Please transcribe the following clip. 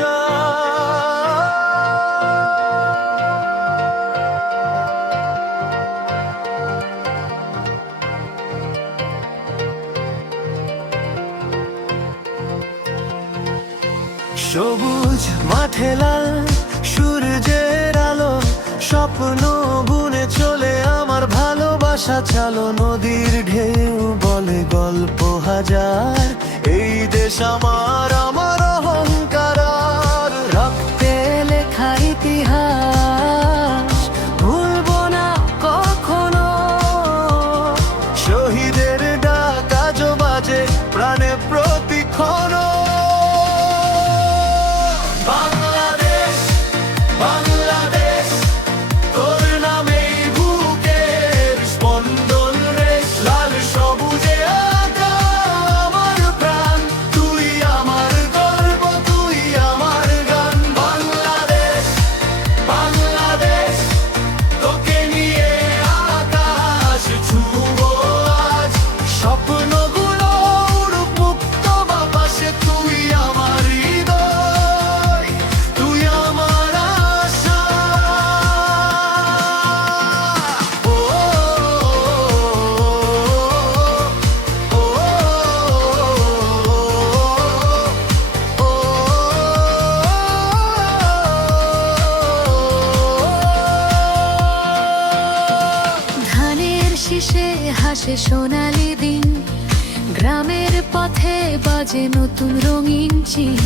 আশা। সবুজ মাঠে লাল সূর্যের আলো, স্বপ্ন বুনে চলে আমার ভালোবাসা চালো। নদীর ঢেউ বলে গল্প হাজার, এই দেশ আমার, আমার অহংকার। আর রক্তে লেখা ইতিহাস ভুলবো না কখনো। শহীদের ডাক আজও বাজে প্রাণে প্রতিক্ষণ। বাংলাদেশ, বাংলাদেশ, তোর নামেই বুকের স্পন্দন রে। লাল সবুজে আঁকা আমার প্রাণ, তুই আমার গর্ব, তুই আমার গান। বাংলাদেশ, বাংলাদেশ, তোকে নিয়ে আকাশ ছুঁবো আজ। স্বপ্নগুলো উড়ুক মুক্ত বাতাসে, তুই আমার হৃদয়, তুই আমার আশা। ও, ও, ও, ও, ধানের শীষে হাসে সোনালি দিন, গ্রামের পথে বাজে নতুন রঙিন চিন।